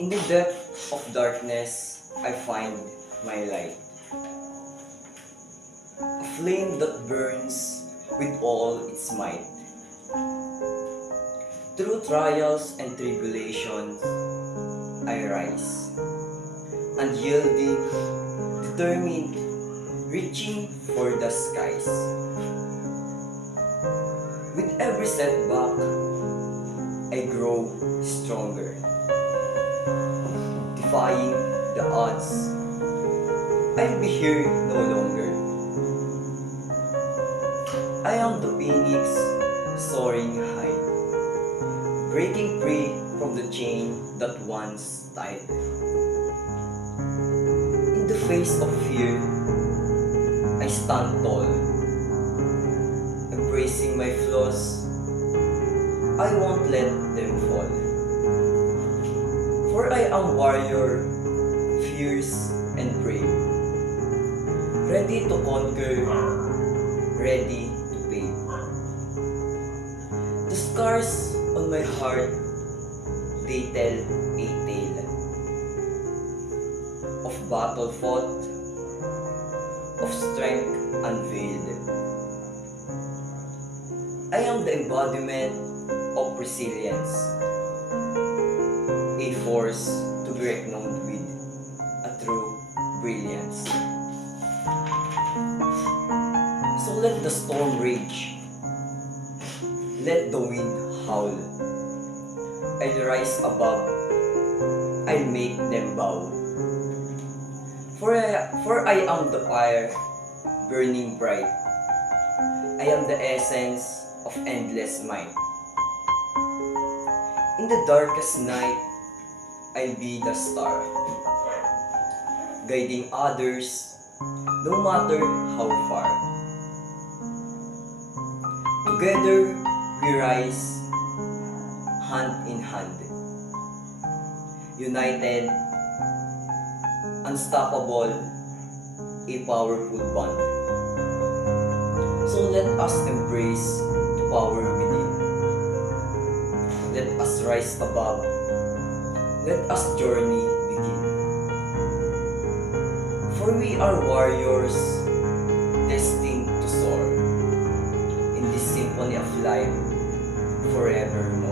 In the depth of darkness, I find my light. A flame that burns with all its might. Through trials and tribulations, I rise. Unyielding, determined, reaching for the skies. With every setback, I grow stronger. Defying the odds, I'll be here no longer. I am the phoenix soaring high, breaking free from the chain that once tied. In the face of fear, I stand tall, embracing my flaws. I won't let them fall. For I am warrior, fierce and brave, ready to conquer, ready to pave. The scars on my heart, they tell a tale of battle fought, of strength unveiled. I am the embodiment of resilience, a force to be reckoned with, a true brilliance. So let the storm rage, let the wind howl. I'll rise above, I'll make them bow. For I am the fire, burning bright. I am the essence of endless might. In the darkest night, I'll be the star, guiding others, no matter how far. Together, we rise, hand in hand, united, unstoppable, a powerful bond. So let us embrace the power within. Let us rise above. Let us journey begin. For we are warriors destined to soar in this symphony of life forevermore.